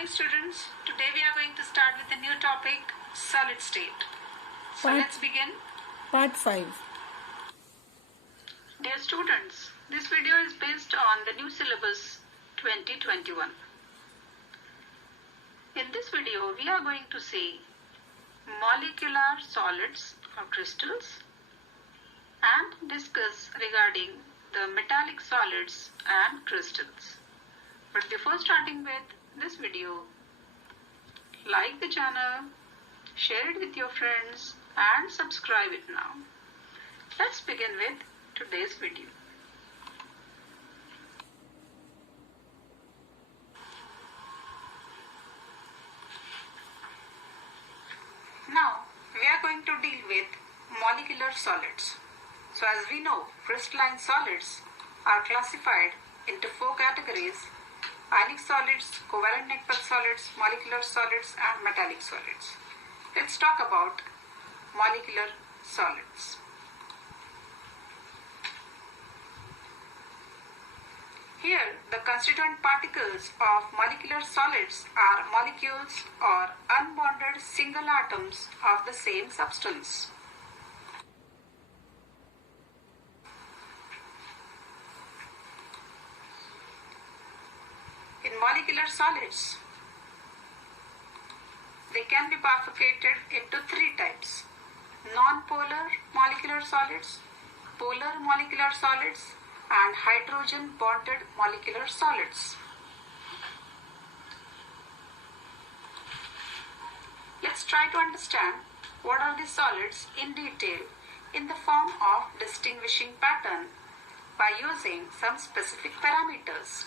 morning, students. Today we are going to start with a new topic, solid state. So let's begin. Part 5. Dear students, this video is based on the new syllabus 2021. In this video, we are going to see molecular solids or crystals and discuss regarding the metallic solids and crystals. But before starting with this video, like the channel, share it with your friends and subscribe it now. Let's begin with today's video. Now we are going to deal with molecular solids. So as we know, crystalline solids are classified into 4 categories: ionic solids, covalent network solids, molecular solids and metallic solids. Let's talk about molecular solids. Here, the constituent particles of molecular solids are molecules or unbonded single atoms of the same substance. In molecular solids, they can be bifurcated into 3 types: non-polar molecular solids, polar molecular solids, and hydrogen bonded molecular solids. Let's try to understand what are these solids in detail in the form of distinguishing pattern by using some specific parameters,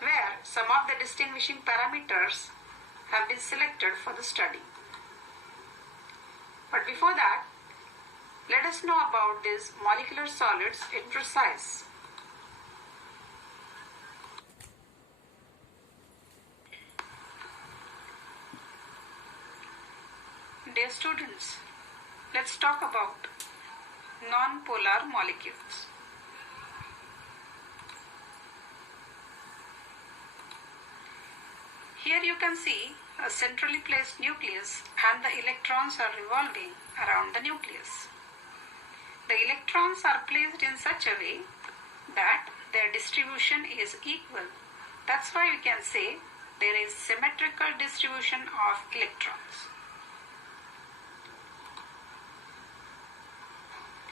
where some of the distinguishing parameters have been selected for the study. But before that, let us know about these molecular solids in precise. Dear students, let's talk about non-polar molecules. Here you can see a centrally placed nucleus and the electrons are revolving around the nucleus. The electrons are placed in such a way that their distribution is equal. That's why we can say there is symmetrical distribution of electrons.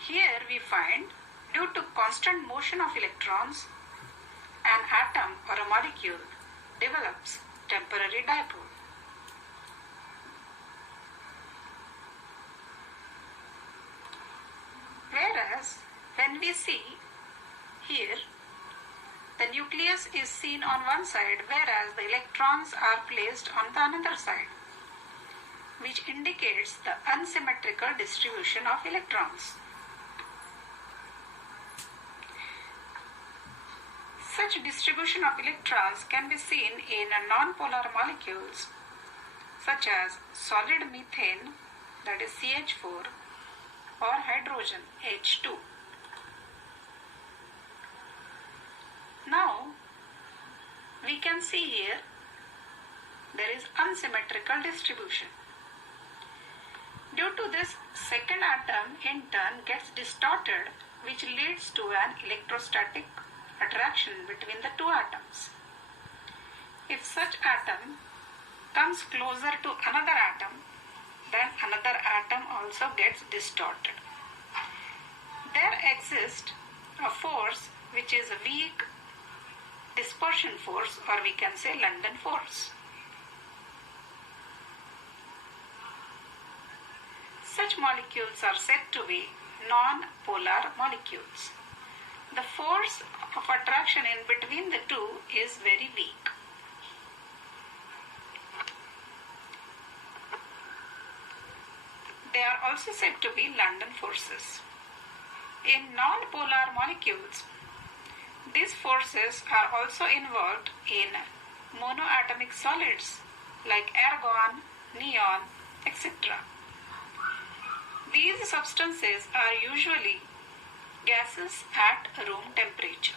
Here we find, due to constant motion of electrons, an atom or a molecule develops temporary dipole. Whereas when we see here, the nucleus is seen on one side, whereas the electrons are placed on the another side, which indicates the unsymmetrical distribution of electrons. Such distribution of electrons can be seen in non-polar molecules such as solid methane, that is CH4, or hydrogen, H2. Now, we can see here there is unsymmetrical distribution. Due to this, second atom in turn gets distorted, which leads to an electrostatic attraction between the 2 atoms. If such atom comes closer to another atom, then another atom also gets distorted. There exists a force which is a weak dispersion force, or we can say London force. Such molecules are said to be non-polar molecules. The force of attraction in between the 2 is very weak. They are also said to be London forces. In non-polar molecules, these forces are also involved in monoatomic solids like argon, neon, etc. These substances are usually gases at room temperature.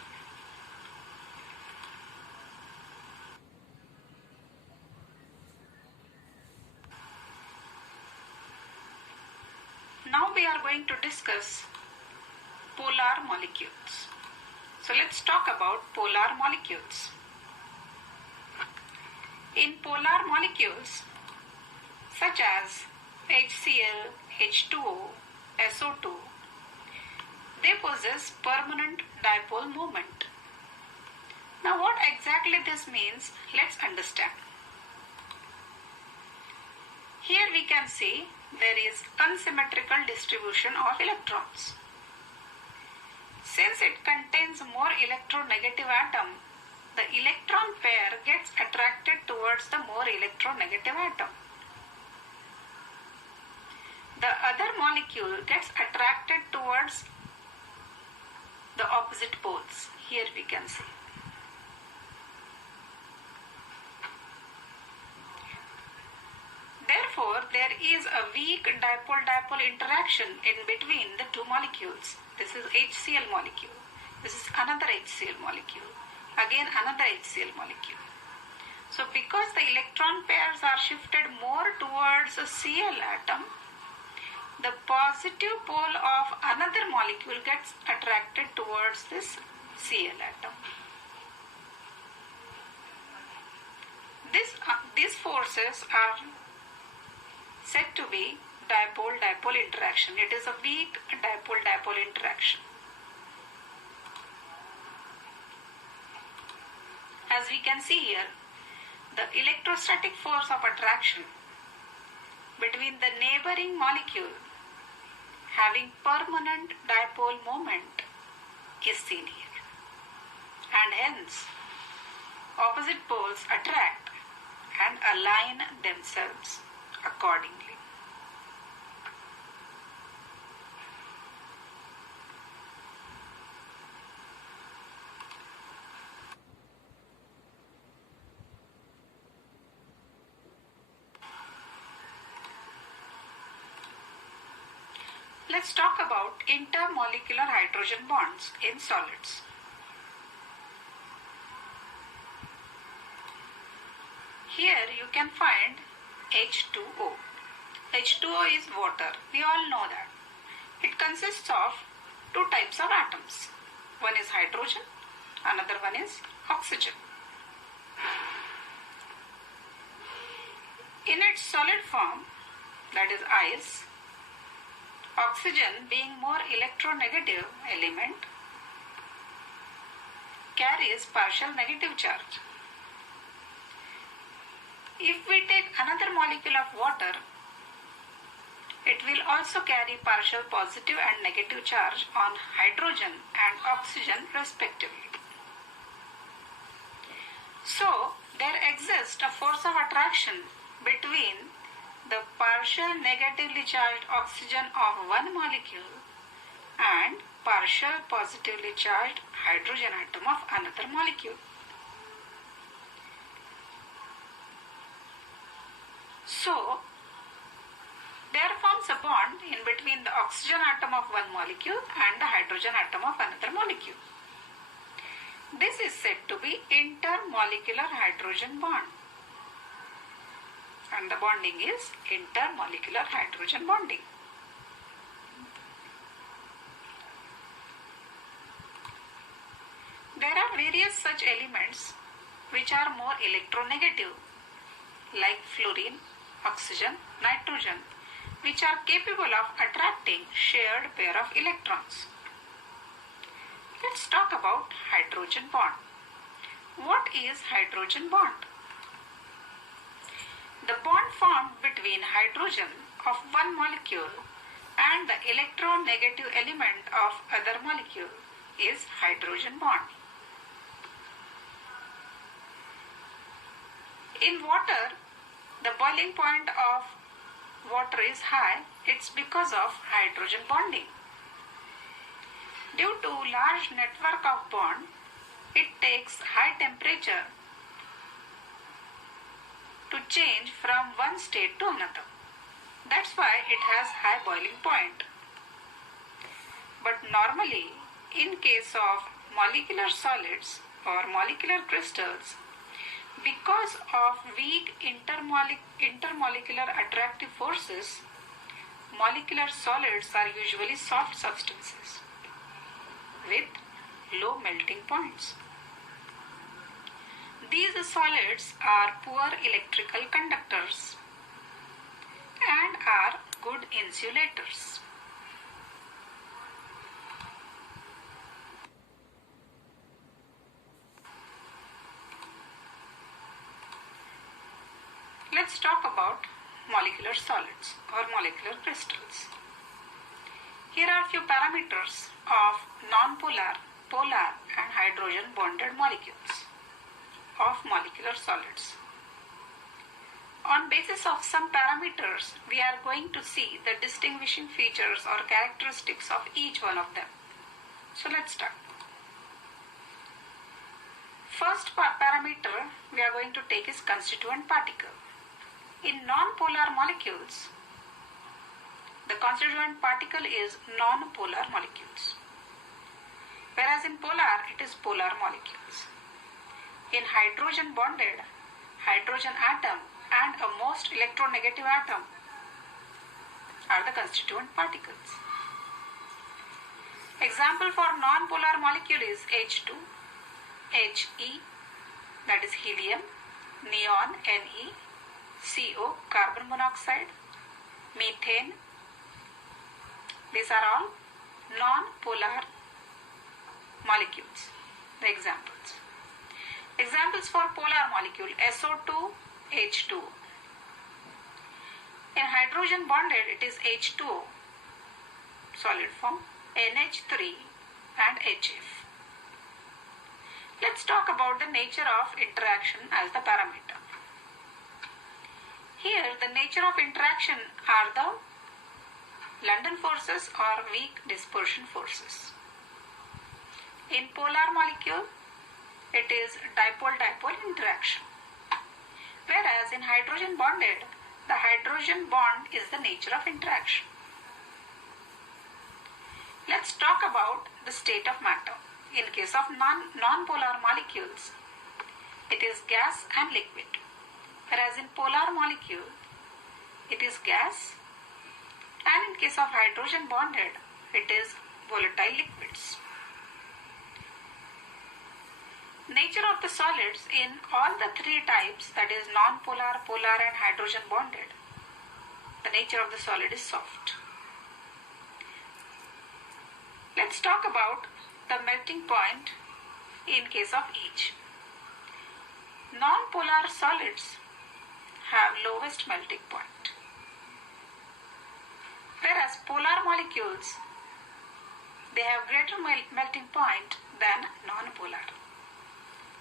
Now we are going to discuss polar molecules. So let's talk about polar molecules. In polar molecules such as HCl, H2O, SO2, they possess permanent dipole moment. Now what exactly this means, let's understand. Here we can see there is unsymmetrical distribution of electrons. Since it contains more electronegative atom, the electron pair gets attracted towards the more electronegative atom. The other molecule gets attracted towards the opposite poles. Here we can see. Therefore, there is a weak dipole-dipole interaction in between the two molecules. This is HCl molecule. This is another HCl molecule. Again another HCl molecule. So because the electron pairs are shifted more towards a Cl atom, the positive pole of another molecule gets attracted towards this Cl atom. These forces are said to be dipole-dipole interaction. It is a weak dipole-dipole interaction. As we can see here, the electrostatic force of attraction between the neighboring molecule having permanent dipole moment is seen here, and hence opposite poles attract and align themselves accordingly. Let's talk about intermolecular hydrogen bonds in solids. Here you can find H2O. H2O is water. We all know that. It consists of two types of atoms. One is hydrogen, another one is oxygen. In its solid form, that is ice, oxygen being more electronegative element carries partial negative charge. If we take another molecule of water, it will also carry partial positive and negative charge on hydrogen and oxygen respectively. So, there exists a force of attraction between the partial negatively charged oxygen of one molecule and partial positively charged hydrogen atom of another molecule. So, there forms a bond in between the oxygen atom of one molecule and the hydrogen atom of another molecule. This is said to be intermolecular hydrogen bond. And the bonding is intermolecular hydrogen bonding. There are various such elements which are more electronegative, like fluorine, oxygen, nitrogen, which are capable of attracting shared pair of electrons. Let's talk about hydrogen bond. What is hydrogen bond? The bond formed between hydrogen of one molecule and the electronegative element of other molecule is hydrogen bond. In water, the boiling point of water is high. It's because of hydrogen bonding. Due to large network of bond, it takes high temperature to change from one state to another. That's why it has high boiling point. But normally, in case of molecular solids or molecular crystals, because of weak intermolecular attractive forces, molecular solids are usually soft substances with low melting points. These solids are poor electrical conductors and are good insulators. Let's talk about molecular solids or molecular crystals. Here are few parameters of non-polar, polar and hydrogen bonded molecules of molecular solids. On basis of some parameters, we are going to see the distinguishing features or characteristics of each one of them. So let's start. First parameter we are going to take is constituent particle. In non-polar molecules, the constituent particle is non-polar molecules, whereas in polar it is polar molecules. In hydrogen bonded, hydrogen atom and a most electronegative atom are the constituent particles. Example for non-polar molecule is H2, He, that is helium, neon, Ne, CO, carbon monoxide, methane. These are all non-polar molecules. The examples. Examples for polar molecule SO2, H2O. In hydrogen bonded it is H2O, solid form, NH3 and HF. Let's talk about the nature of interaction as the parameter. Here the nature of interaction are the London forces or weak dispersion forces. In polar molecule it is dipole-dipole interaction, whereas in hydrogen bonded the hydrogen bond is the nature of interaction. Let's talk about the state of matter. In case of non-polar molecules, it is gas and liquid, whereas in polar molecule, it is gas, and in case of hydrogen bonded, it is volatile liquids. Nature of the solids in all the three types, that is non-polar, polar and hydrogen bonded, the nature of the solid is soft. Let's talk about the melting point in case of each. Non-polar solids have lowest melting point, whereas polar molecules, they have greater melting point than non-polar,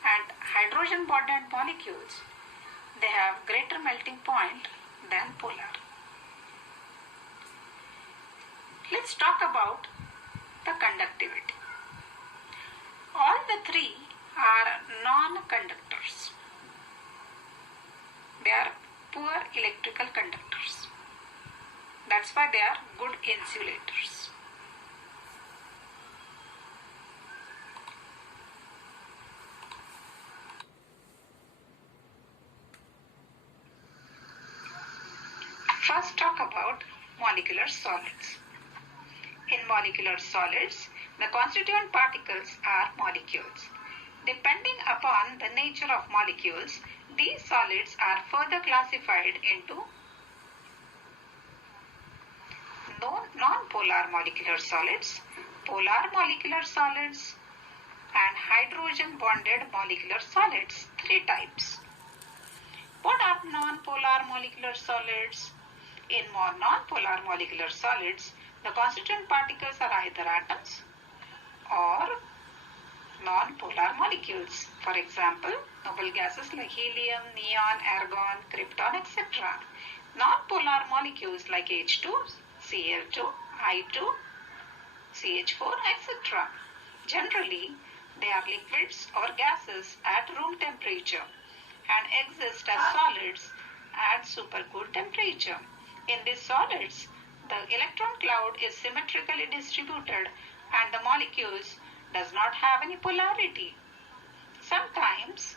and hydrogen bonded molecules, they have greater melting point than polar. Let's talk about the conductivity. All the three are non-conductors. They are poor electrical conductors. That's why they are good insulators. First talk about molecular solids. In molecular solids, the constituent particles are molecules. Depending upon the nature of molecules, these solids are further classified into non-polar molecular solids, polar molecular solids, and hydrogen bonded molecular solids, three types. What are non-polar molecular solids? In non-polar molecular solids, the constituent particles are either atoms or non-polar molecules. For example, noble gases like helium, neon, argon, krypton, etc. Non-polar molecules like H2, Cl2, I2, CH4, etc. Generally, they are liquids or gases at room temperature and exist as solids at supercooled temperature. In these solids, the electron cloud is symmetrically distributed and the molecules does not have any polarity. Sometimes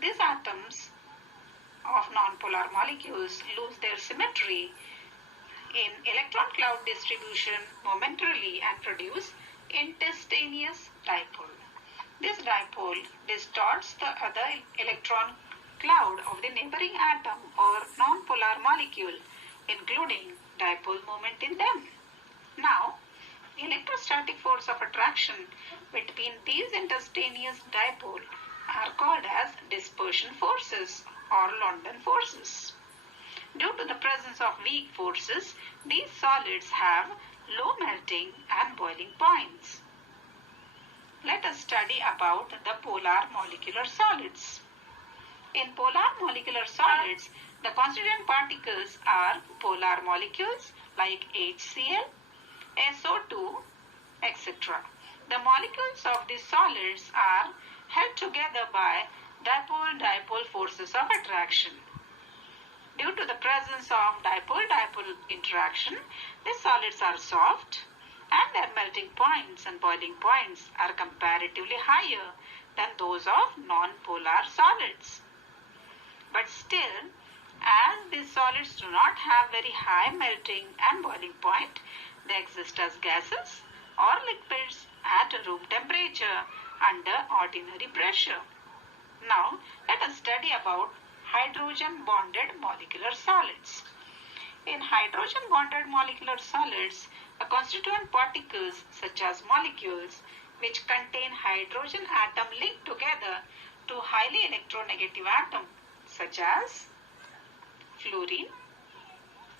these atoms of non-polar molecules lose their symmetry in electron cloud distribution momentarily and produce interstaneous dipole. This dipole distorts the other electron cloud of the neighboring atom or non-polar molecule, including dipole moment in them. Now, the electrostatic force of attraction between these interstaneous dipole are called as dispersion forces or London forces. Due to the presence of weak forces, these solids have low melting and boiling points. Let us study about the polar molecular solids. In polar molecular solids, the constituent particles are polar molecules like HCl, SO2, etc. The molecules of these solids are held together by dipole-dipole forces of attraction. Due to the presence of dipole-dipole interaction, these solids are soft and their melting points and boiling points are comparatively higher than those of non-polar solids. But still, as these solids do not have very high melting and boiling point, they exist as gases or liquids at room temperature under ordinary pressure. Now, let us study about hydrogen bonded molecular solids. In hydrogen bonded molecular solids, the constituent particles such as molecules which contain hydrogen atom linked together to highly electronegative atoms such as fluorine,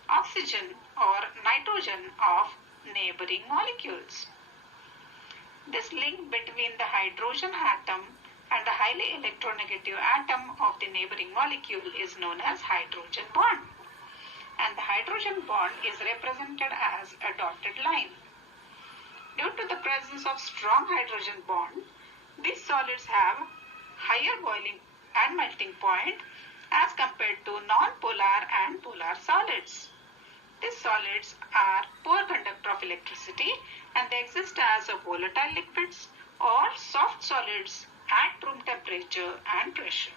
oxygen or nitrogen of neighboring molecules. This link between the hydrogen atom and the highly electronegative atom of the neighboring molecule is known as hydrogen bond, and the hydrogen bond is represented as a dotted line. Due to the presence of strong hydrogen bond, these solids have higher boiling and melting point as compared to non-polar and polar solids. These solids are poor conductor of electricity and they exist as volatile liquids or soft solids at room temperature and pressure.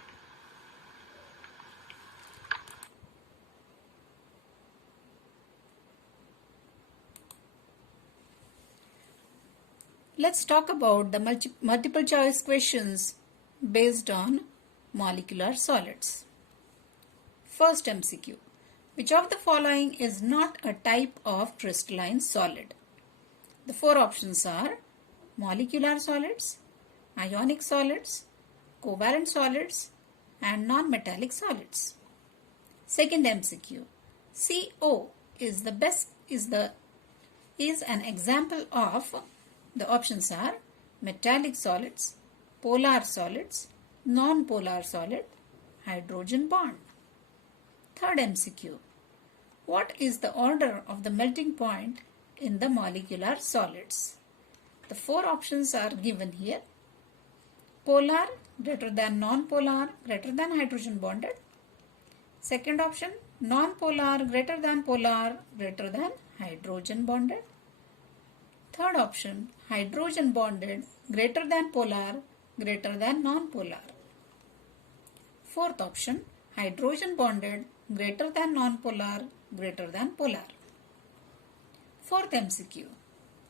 Let's talk about the multiple choice questions based on molecular solids. First MCQ. Which of the following is not a type of crystalline solid? The four options are molecular solids, ionic solids, covalent solids, and non-metallic solids. Second MCQ. CO is an example of, the options are metallic solids, polar solids, non-polar solid, hydrogen bond. Third MCQ. What is the order of the melting point in the molecular solids? The four options are given here. Polar greater than non-polar greater than hydrogen bonded. Second option, non-polar greater than polar greater than hydrogen bonded. Third option, hydrogen bonded greater than polar greater than non-polar. Fourth option, hydrogen bonded greater than non-polar greater than polar. Fourth MCQ.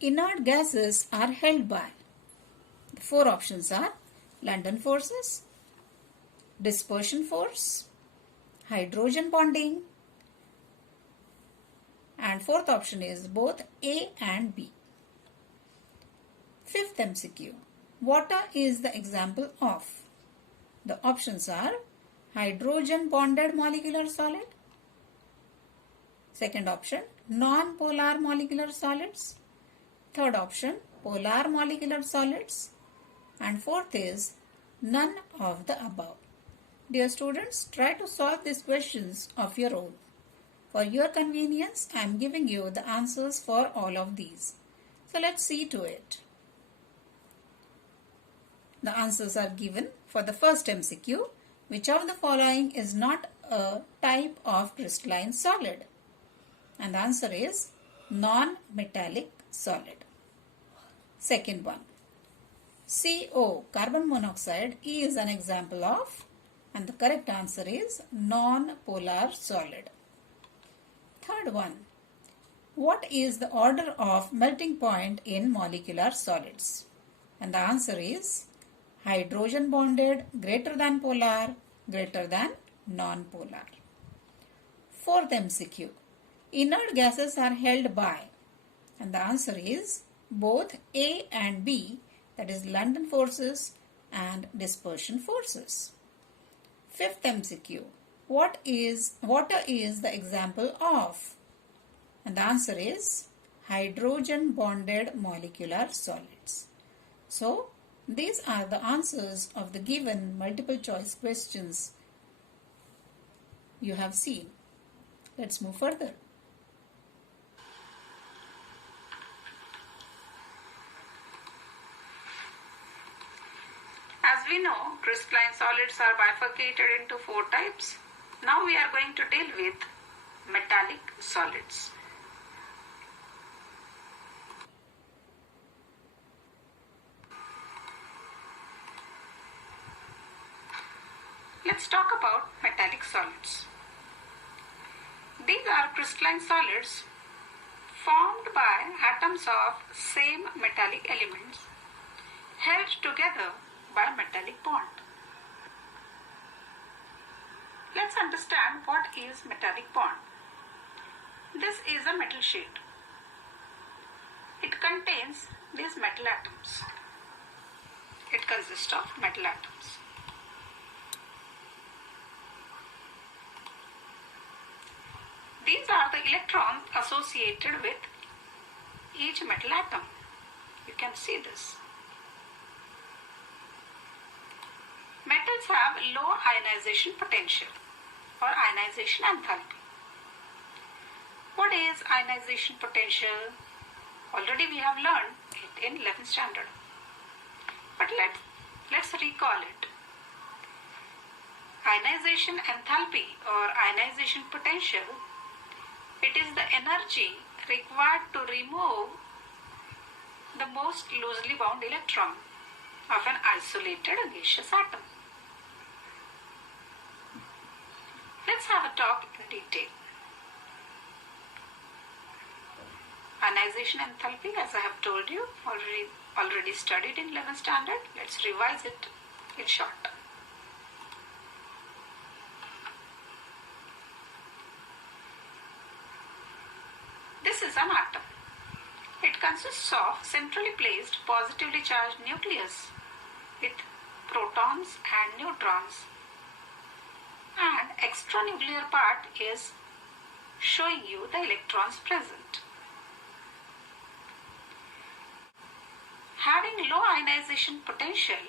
Inert gases are held by. The four options are London forces, dispersion force, hydrogen bonding, and fourth option is both A and B. Fifth MCQ. Water is the example of. The options are hydrogen bonded molecular solid. Second option, non-polar molecular solids. Third option, polar molecular solids. And fourth is none of the above. Dear students, try to solve these questions of your own. For your convenience, I am giving you the answers for all of these. So let's see to it. The answers are given for the first MCQ. Which of the following is not a type of crystalline solid? And the answer is non-metallic solid. Second one. CO, carbon monoxide, is an example of, and the correct answer is non-polar solid. Third one. What is the order of melting point in molecular solids? And the answer is hydrogen bonded, greater than polar, greater than non-polar. Fourth MCQ. Inert gases are held by, and the answer is both A and B, that is London forces and dispersion forces. Fifth MCQ. Water is the example of? And the answer is hydrogen bonded molecular solids. So, these are the answers of the given multiple choice questions you have seen. Let's move further. As we know, crystalline solids are bifurcated into 4 types. Now we are going to deal with metallic solids. Let's talk about metallic solids. These are crystalline solids formed by atoms of same metallic elements held together by a metallic bond. Let's understand what is metallic bond. This is a metal sheet. It contains these metal atoms. It consists of metal atoms. These are the electrons associated with each metal atom. You can see this. Metals have low ionization potential or ionization enthalpy. What is ionization potential? Already we have learned it in 11th standard. But let's recall it. Ionization enthalpy or ionization potential, it is the energy required to remove the most loosely bound electron of an isolated gaseous atom. Let's have a talk in detail. Ionization enthalpy, as I have told you, already studied in 11th standard. Let's revise it in short. This is an atom. It consists of centrally placed positively charged nucleus with protons and neutrons, and extranuclear part is showing you the electrons present. Having low ionization potential,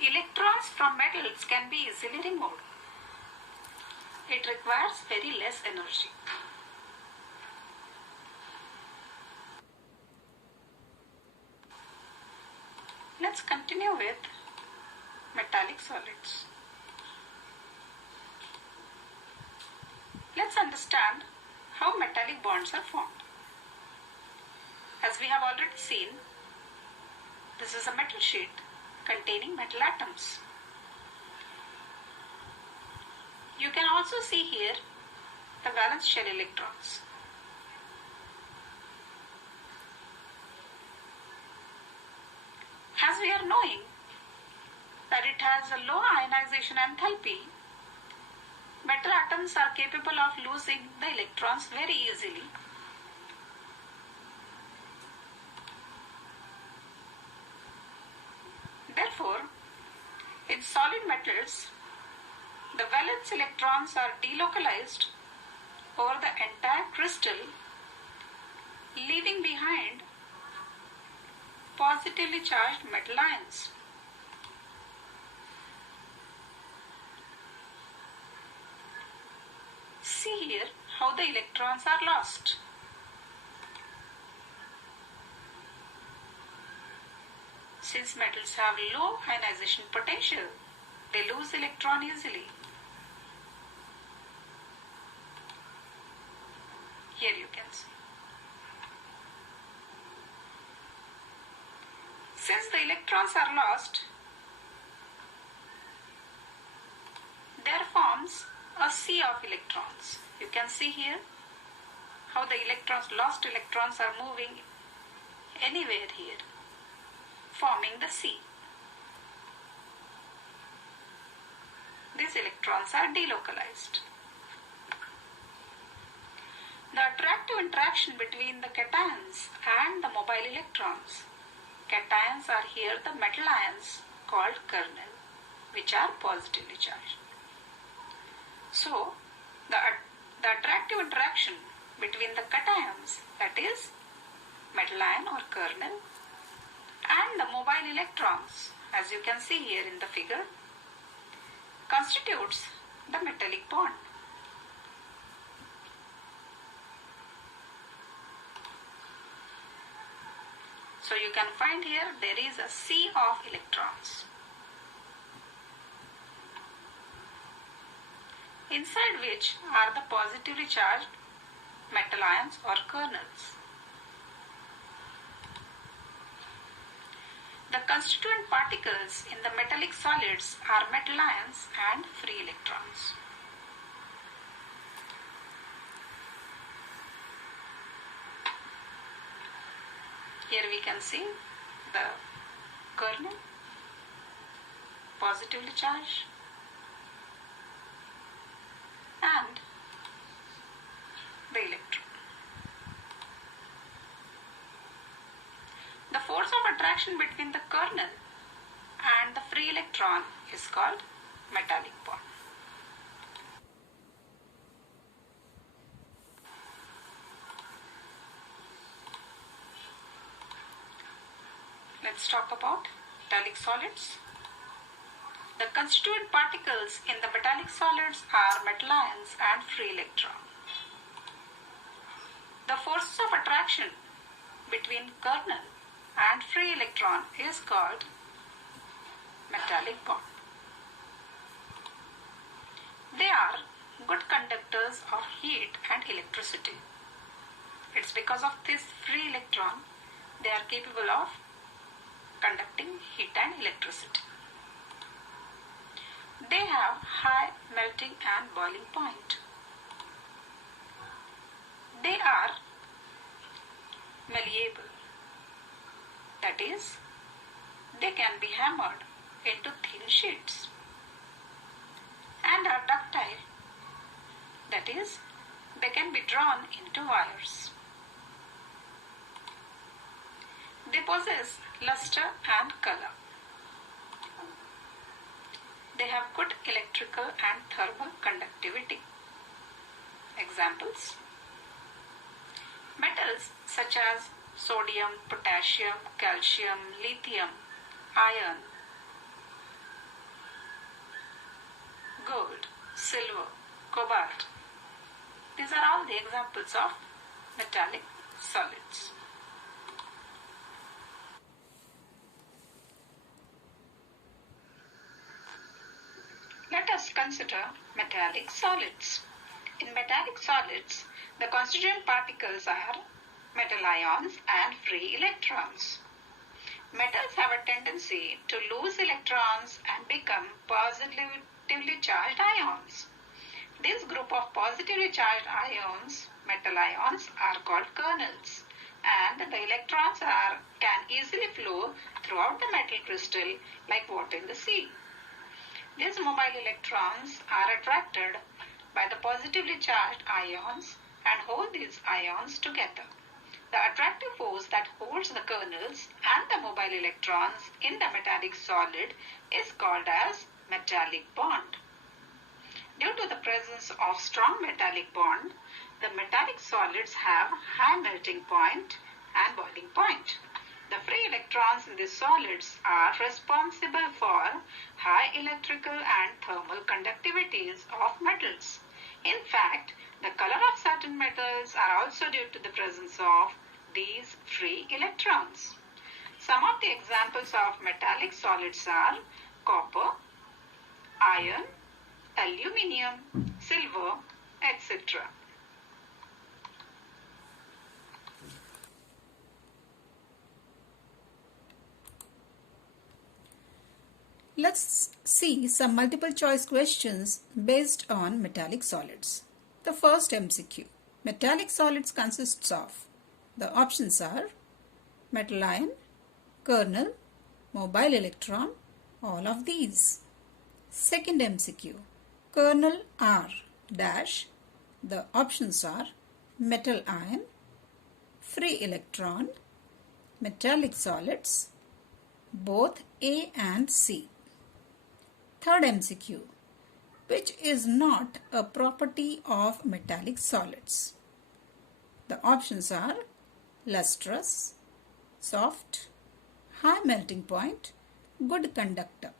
electrons from metals can be easily removed. It requires very less energy. Let's continue with metallic solids. Let's understand how metallic bonds are formed. As we have already seen, this is a metal sheet containing metal atoms. You can also see here the valence shell electrons. As we are knowing that it has a low ionization enthalpy, metal atoms are capable of losing the electrons very easily. Therefore, in solid metals, the valence electrons are delocalized over the entire crystal, leaving behind positively charged metal ions. See here how the electrons are lost. Since metals have low ionization potential, they lose electron easily. Here you can see. Since the electrons are lost, there forms a sea of electrons. You can see here how the lost electrons are moving anywhere here, forming the sea. These electrons are delocalized. The attractive interaction between the cations and the mobile electrons. Cations are here the metal ions called kernel, which are positively charged. So, the attractive interaction between the cations, that is metal ion or kernel, and the mobile electrons, as you can see here in the figure, constitutes the metallic bond. So you can find here there is a sea of electrons, inside which are the positively charged metal ions or kernels. The constituent particles in the metallic solids are metal ions and free electrons. Here we can see the kernel, positively charged, and the electron. The force of attraction between the kernel and the free electron is called metallic bond. Let's talk about metallic solids. The constituent particles in the metallic solids are metal ions and free electron. The force of attraction between kernel and free electron is called metallic bond. They are good conductors of heat and electricity. It's because of this free electron they are capable of conducting heat and electricity. They have high melting and boiling point. They are malleable. That is, they can be hammered into thin sheets, and are ductile. That is, they can be drawn into wires. They possess luster and color. They have good electrical and thermal conductivity. Examples: metals such as sodium, potassium, calcium, lithium, iron, gold, silver, cobalt. These are all the examples of metallic solids. Let us consider metallic solids. In metallic solids, the constituent particles are metal ions and free electrons. Metals have a tendency to lose electrons and become positively charged ions. This group of positively charged ions, metal ions, are called kernels, and the electrons can easily flow throughout the metal crystal like water in the sea. These mobile electrons are attracted by the positively charged ions and hold these ions together. The attractive force that holds the kernels and the mobile electrons in the metallic solid is called as metallic bond. Due to the presence of strong metallic bond, the metallic solids have high melting point and boiling point. The free electrons in these solids are responsible for high electrical and thermal conductivities of metals. In fact, the color of certain metals are also due to the presence of these free electrons. Some of the examples of metallic solids are copper, iron, aluminium, silver, etc. Let's see some multiple choice questions based on metallic solids. The first MCQ. Metallic solids consists of, the options are metal ion, kernel, mobile electron, all of these. Second MCQ, kernel R dash, the options are metal ion, free electron, metallic solids, both A and C. Third MCQ, which is not a property of metallic solids? The options are lustrous, soft, high melting point, good conductor.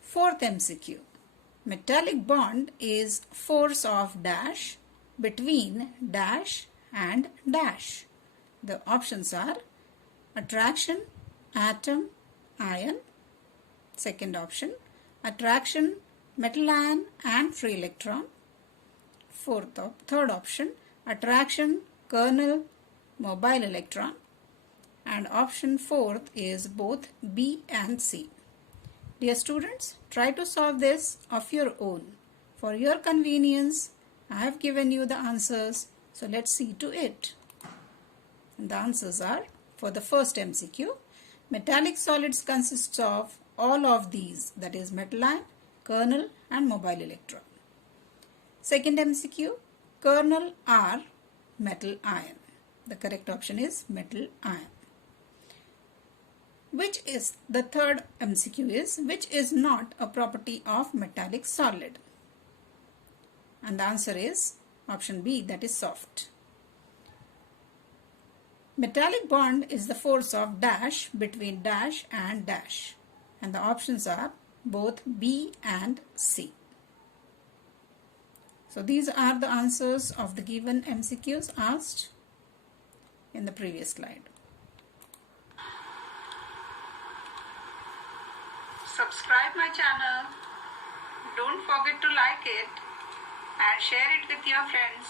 Fourth MCQ, metallic bond is force of dash between dash and dash. The options are attraction, atom, ion. Second option, attraction, metal ion and free electron. Third option, attraction, kernel, mobile electron. And option fourth is both B and C. Dear students, try to solve this of your own. For your convenience, I have given you the answers, so let's see to it. And the answers are, for the first MCQ, metallic solids consists of all of these, that is metal ion, kernel and mobile electron. Second MCQ, kernel R, metal ion. The correct option is metal ion. Which is, the third MCQ is, which is not a property of metallic solid? And the answer is option B, that is soft. Metallic bond is the force of dash between dash and dash. And the options are both B and C. So these are the answers of the given MCQs asked in the previous slide. Subscribe my channel. Don't forget to like it and share it with your friends.